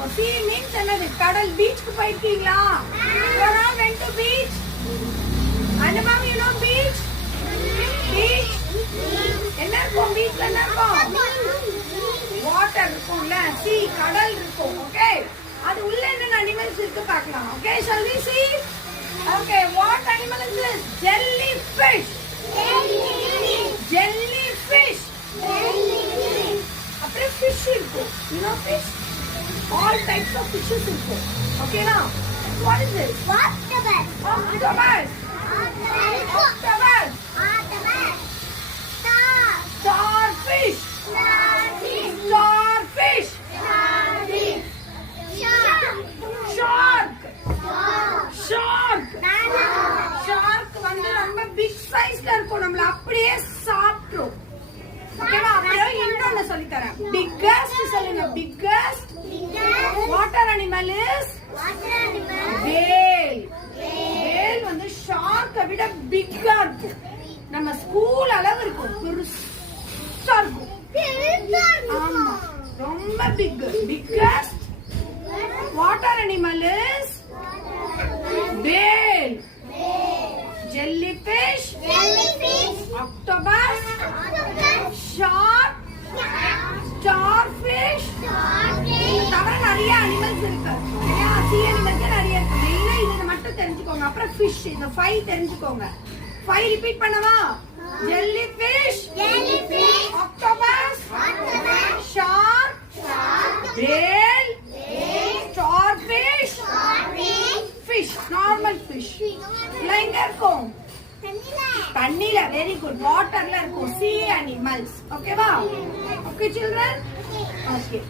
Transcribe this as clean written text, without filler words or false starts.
இருக்கும். sea means என்னது? கடல். பீச்சுக்கு போயிருக்கீங்களா? you all went to beach? அனுபவம், you know beach? beach என்ன இருக்கும்? பீச்ல என்ன இருக்கும்? வாட்டர் இருக்கும்ல. sea கடல் இருக்கும். ஓகே, அது உள்ள என்ன அனிமல்ஸ் இருக்கு பார்க்கலாம். Okay, shall we see? okay, what animal is this? jellyfish. jellyfish. அப்புறம் fish இருக்கும். you know fish? all types of fishes இருக்கும். okay now what is this? Octopus. octopus. octopus. starfish. starfish. shark. shark. shark வந்து ரொம்ப big size ல இருக்கும். நம்மள அப்படியே சாப்பிடும். ஓகேவா? அப்புறம் இன்னொன்னு சொல்லி தரேன். biggest சொல்லுங்க. biggest water animal is whale. whale வந்து shark விட பிக்கா இருக்கும். நம்ம ஸ்கூல் அளவு இருக்கும். பெருசா இருக்கும். ஆமா, ரொம்ப big. biggest water animal is whale. jellyfish. octopus. shark. starfish. தவிர நிறைய அனிமல்ஸ் இருக்கு. sea animals நிறைய இருக்கு. மெயினா இத மட்டும் தெரிஞ்சுக்கோங்க. அப்புறம் fish இந்த 5 தெரிஞ்சுக்கோங்க. 5 ரிப்பீட் பண்ணவா? jellyfish. octopus. shark. whale. starfish. fish. normal fish. எங்க இருக்கும்? தண்ணில. Very good. வாட்டர்ல இருக்கும். sea animals. ஓகேவா? okay children? okay